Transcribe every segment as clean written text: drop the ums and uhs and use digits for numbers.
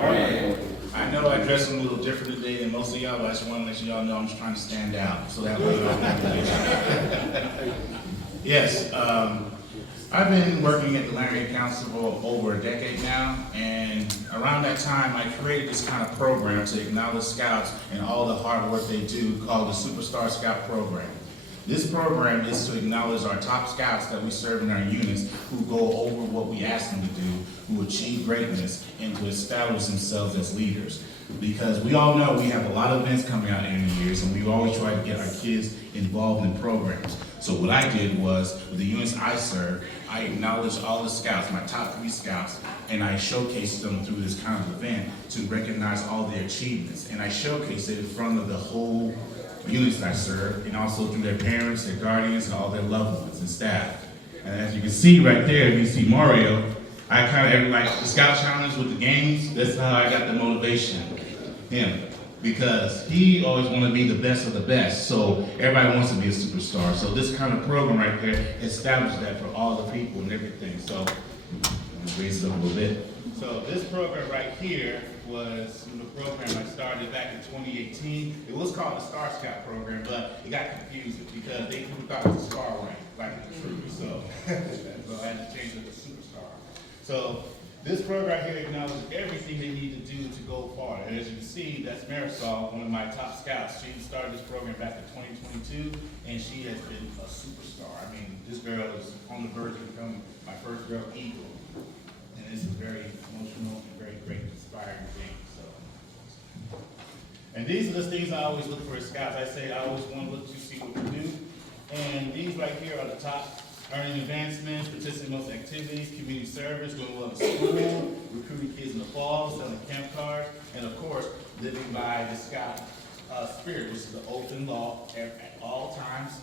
I know I dress a little different today than most of y'all, but I just want to let y'all know I'm just trying to stand out, so that way you don't have to be. Yes, I've been working at the Larian Council for over a decade now, and around that time I created this kind of program to acknowledge Scouts and all the hard work they do called the Superstar Scout Program. This program is to acknowledge our top Scouts that we serve in our units who go over what we ask them to do, who achieve greatness, and to establish themselves as leaders. Because we all know we have a lot of events coming out in the years, and we always try to get our kids involved in programs. So what I did was, with the units I serve, I acknowledged all the Scouts, my top 3 Scouts, and I showcased them through this kind of event to recognize all their achievements. And I showcased it in front of the whole units I serve, and also through their parents, their guardians, and all their loved ones and staff. And as you can see right there, if you see Mario, I kind of like the Scout Challenge with the games. That's how I got the motivation, him, because he always wanted to be the best of the best. So everybody wants to be a superstar. So this kind of program right there established that for all the people and everything. So I'm gonna raise it up a little bit. So this program right here was the program I started back in 2018. It was called the Star Scout program, but it got confusing because they thought it was a star rank, like the truth. So I had to change it to Superstar. So this program here acknowledges everything they need to do to go far. And as you can see, that's Marisol, one of my top Scouts. She started this program back in 2022, and she has been a superstar. I mean, this girl is on the verge of becoming my first girl eagle. And this is very emotional and very great, inspiring thing. So, and these are the things I always look for as Scouts. I say I always want to look to see what we do. And these right here are the top: earning advancements, participating in most activities, community service, doing well in school, recruiting kids in the fall, selling camp cards, and of course, living by the Scout spirit, which is the oath and law at all times,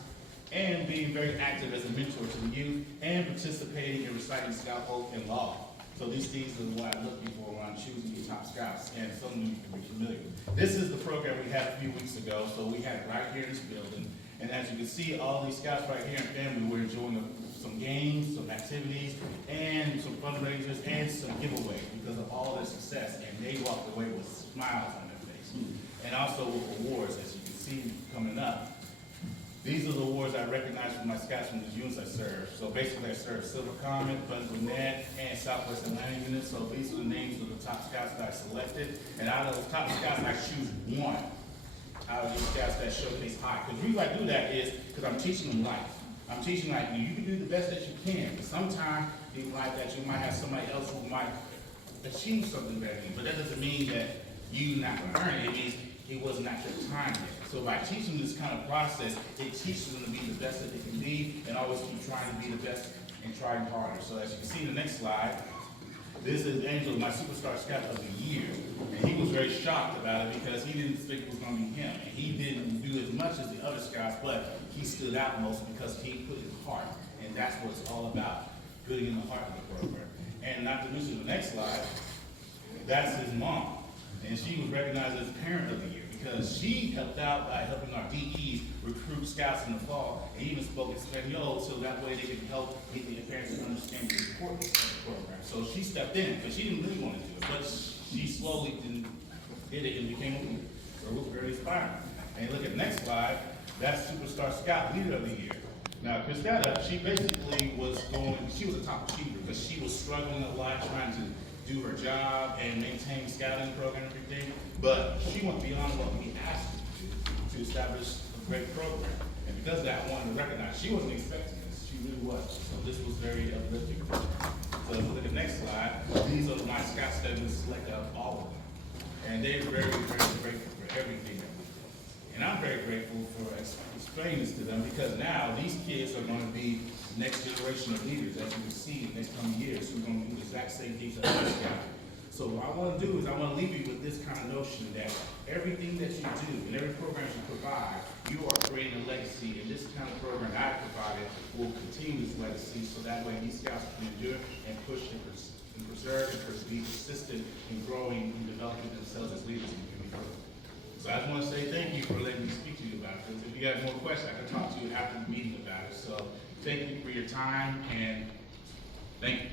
and being very active as a mentor to the youth, and participating in reciting Scout oath and law. So these things are what I'm looking for when I'm choosing your top Scouts, and something you can be familiar with. This is the program we had a few weeks ago, so we had it right here in this building. And as you can see, all these Scouts right here in family, we're enjoying some games, some activities, and some fundraisers, and some giveaways because of all their success. And they walked away with smiles on their face. And also with awards, as you can see coming up. These are the awards I recognize from my Scouts from the units I serve. So basically I serve Silver Comet, Bundle-Net, and Southwest Atlanta units. So these are the names of the top Scouts that I selected. And out of those top Scouts, I choose one out of these Scouts that showcase high. Because the reason I do that is because I'm teaching them life. I'm teaching like you can do the best that you can. But sometimes in life that you might have somebody else who might achieve something better than you. But that doesn't mean that you're not going to earn it. It means it wasn't at your time yet. So by teaching this kind of process, it teaches them to be the best that they can be and always keep trying to be the best and trying harder. So as you can see in the next slide, this is Angel, my Superstar Scout of the Year. And he was very shocked about it because he didn't think it was going to be him. And he didn't do as much as the other Scouts, but he stood out most because he put his heart. And that's what it's all about, putting in the heart of the program. And not to mention the next slide, that's his mom. And she was recognized as Parent of the Year because she helped out by helping our DEs recruit Scouts in the fall and even spoke Espanol so that way they could help get the parents to understand the importance of the program. So she stepped in, but she didn't really want to do it, but she slowly did it and became a leader. So it was very inspiring. And look at the next slide, that's Superstar Scout Leader of the Year. Now, Christetta, she basically she was a top achiever because she was struggling a lot trying to do her job and maintain scouting program and everything, but she went beyond what we asked her to establish a great program. And because of that, I wanted to recognize she wasn't expecting this. She really was. So this was very uplifting. So if you look at the next slide, these are my Scouts that we selected out of all of them. And they're very, very grateful for everything that we do. And I'm very grateful for explaining this to them because now these kids are going to be next generation of leaders, as you can see in the next coming years, who are going to do the exact same things that I got. So what I want to do is I want to leave you with this kind of notion that everything that you do and every program you provide, you are creating a legacy, and this kind of program I provided will continue this legacy so that way these Scouts can endure and push and preserve and be persistent in growing and developing themselves as leaders in the community. So I just want to say thank you for letting me speak to you about this. If you have more questions, I can talk to you after the meeting about it. So thank you for your time, and thank you.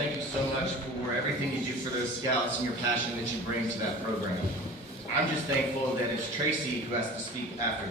thank you so much for everything you do for those scouts and your passion that you bring to that program. I'm just thankful that it's Tracy who has to speak after